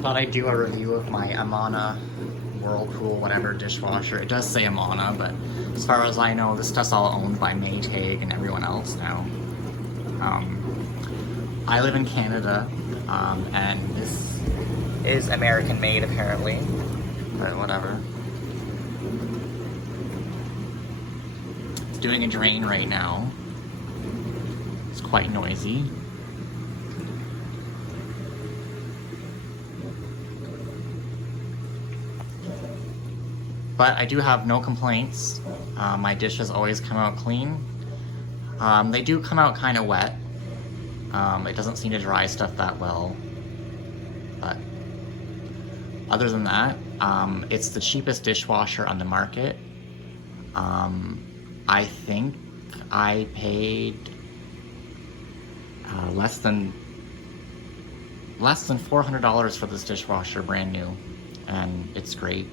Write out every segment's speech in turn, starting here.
Thought I'd do a review of my Amana Whirlpool, whatever dishwasher. It does say Amana, but as far as I know, this stuff's all owned by Maytag and everyone else now. I live in Canada, and this is American made apparently, but whatever. It's doing a drain right now. It's quite noisy. But I do have no complaints. My dishes always come out clean. They do come out kind of wet. It doesn't seem to dry stuff that well. But other than that, it's the cheapest dishwasher on the market. I think I paid less than $400 for this dishwasher, brand new, and it's great.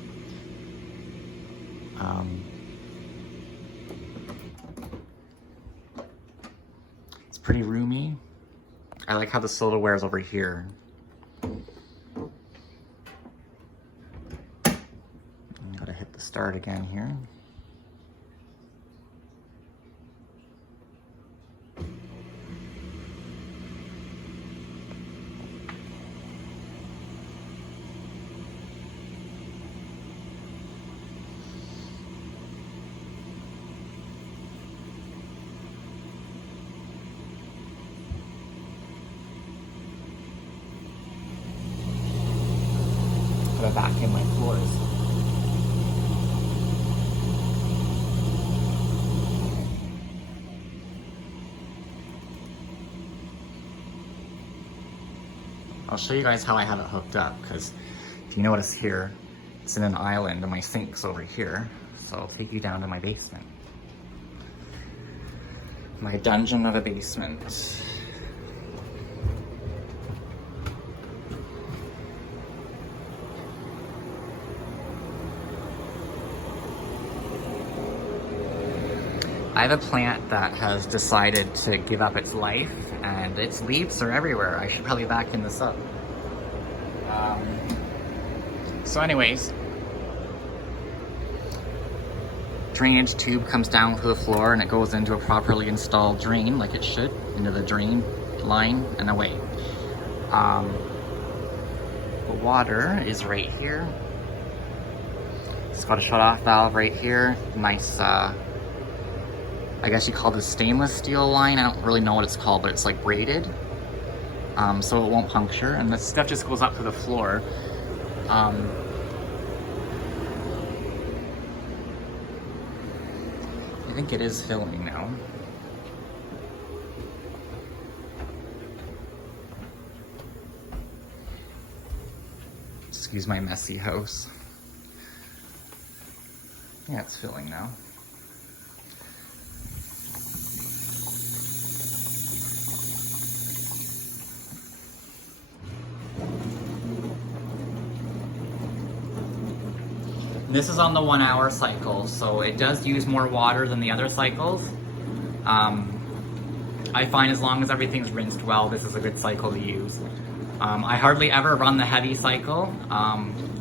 It's pretty roomy. I like how the silverware is over here. Gotta hit the start again here. Gotta vacuum my floors. I'll show you guys how I have it hooked up, because if you notice here, it's in an island and my sink's over here. So I'll take you down to my basement. My dungeon of a basement. I have a plant that has decided to give up its life, and its leaves are everywhere. I should probably vacuum this up. So anyways, drainage tube comes down to the floor and it goes into a properly installed drain, like it should, into the drain line and away. The water is right here. It's got a shut-off valve right here. Nice, I guess you call this stainless steel line. I don't really know what it's called, but it's like braided, so it won't puncture. And this stuff just goes up to the floor. I think it is filling now. Excuse my messy house. Yeah, it's filling now. This is on the 1 hour cycle, so it does use more water than the other cycles. I find as long as everything's rinsed well, this is a good cycle to use. I hardly ever run the heavy cycle.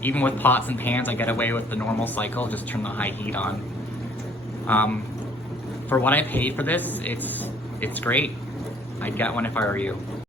Even with pots and pans, I get away with the normal cycle, just turn the high heat on. For what I paid for this, it's great. I'd get one if I were you.